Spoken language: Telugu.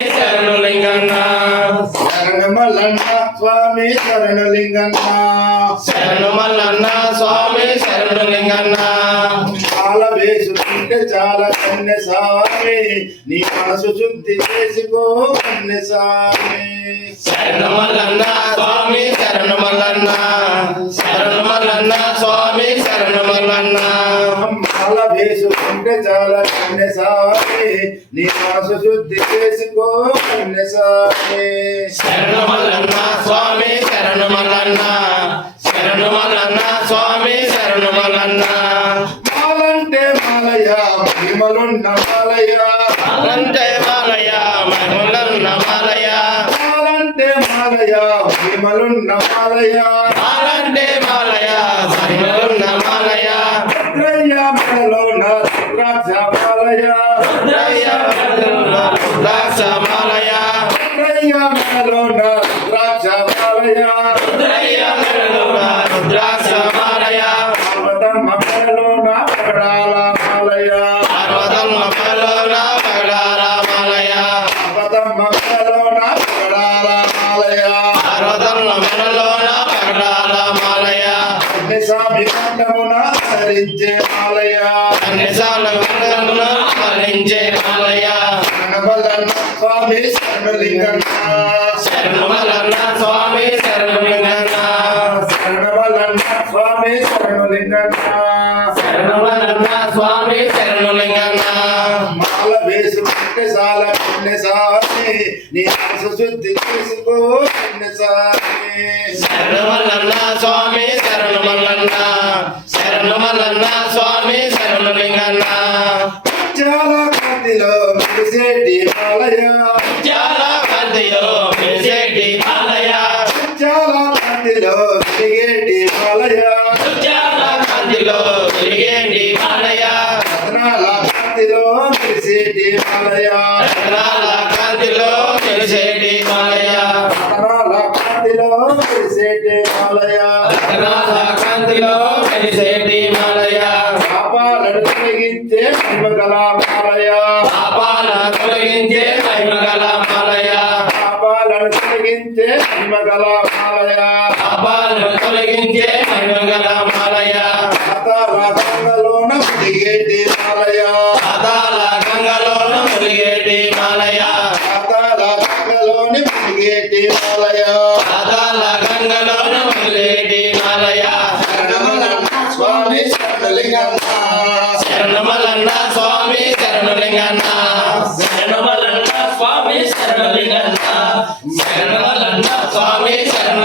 శరణులింగన్న శరణు మల్లన్న స్వామి శరణులింగన్న శరణు మల్లన్న స్వామి శరణులింగన్న మాల వేసుకుంటే చాలా కన్నె స్వామి నీ మనసు శుద్ధి చేసుకో కన్నె స్వామి శరణు మల్లన్న స్వామి శరణు మల్లన్న శరణు మల్లన్న స్వామి శరణు మల్లన్న మాల వేసుకుంటే చాలా కన్నె స్వామి నీ మనసు శుద్ధి చేసుకో కన్నె స్వామి శరణు మల్లన్న స్వామి శరణు మల్లన్న శరణు మల్లన్న స్వామి శరణు మల్లన్న మాలంటే మాలయ మహిమలున్న మాలయ మాలంటే మాలయ మహిమలున్న మాలయ మాలంటే మాలయ మహిమలున్న మాలయ మాలంటే మాలయ మహిమలున్న మాలయ రుద్రయ్య మనలోన రుద్రాక్ష మాలయ రుద్రయ్య మనలోన రుద్రాక్ష మాలయ రుద్రయ్య మనలోన రుద్రాక్ష మాలయ రుద్రయ్య మనలోన రుద్రాక్ష మాలయ పార్వతమ్మ మనలోన పగడాల మాలయ పార్వతమ్మ మనలోన పగడాల మాలయ పార్వతమ్మ మనలోన పగడాల మాలయ పార్వతమ్మ మనలోన పగడాల మాలయ స్వామి కంఠమున ధరించే మాలయ అన్నిసార్లు వందనమున స్మరించే మాలయ శరణమల్లన్న స్వామి శరణులింగన్న శరణమల్లన్న స్వామి శరణులింగన్న శరణమల్లన్న స్వామి శరణులింగన్న శరణమల్లన్న స్వామి శరణులింగన్న మాల వేసుకుంటే చాలా పుణ్య స్వామి నీ మనసు శుద్ధి చేసుకో పుణ్య స్వామి శరణమల్లన్న స్వామి శరణమల్లన్న శరణమల్లన్న స్వామి శరణులింగన్న చాలా కాంతిలో మెరిసేటి మాలయ చాలా కాంతిలో మెరిసేటి మాలయ చాలా కాంతిలో మెరిగేటి మాలయ చాలా కాంతిలో వెలిగేటి మాలయ రత్నాల కాంతిలో మెరిసేటి మాలయ రత్నాల కాంతిలో మెరిసేటి మాలయ రత్నాల కాంతిలో మెరిసేటి మాలయ రత్నాల కాంతిలో మెరిసేటి మాలయ పాపాలను తొలగించే మహిమగల మాలయ పాపాల తొలగించే మహిమగల మాలయ పాపాలను తొలగించే మహిమగల మాలయ పాపాలను తొలగించే మహిమగల మాలయ పాతాళ గంగలోన మునిగేటి మాలయ పాతాళ గంగలోన మునిగేటి మాలయ పాతాళ గంగలోని మునిగేటి మాలయ పాతాళ గంగలోన మునిగేటి మాలయ శరణమల్లన్న స్వామి శరణులింగన్న శరణమల్లన్న స్వామి శరణులింగన్న శరణమల్లన్న స్వామి శరణులింగన్న శరణమల్లన్న స్వామి శరణు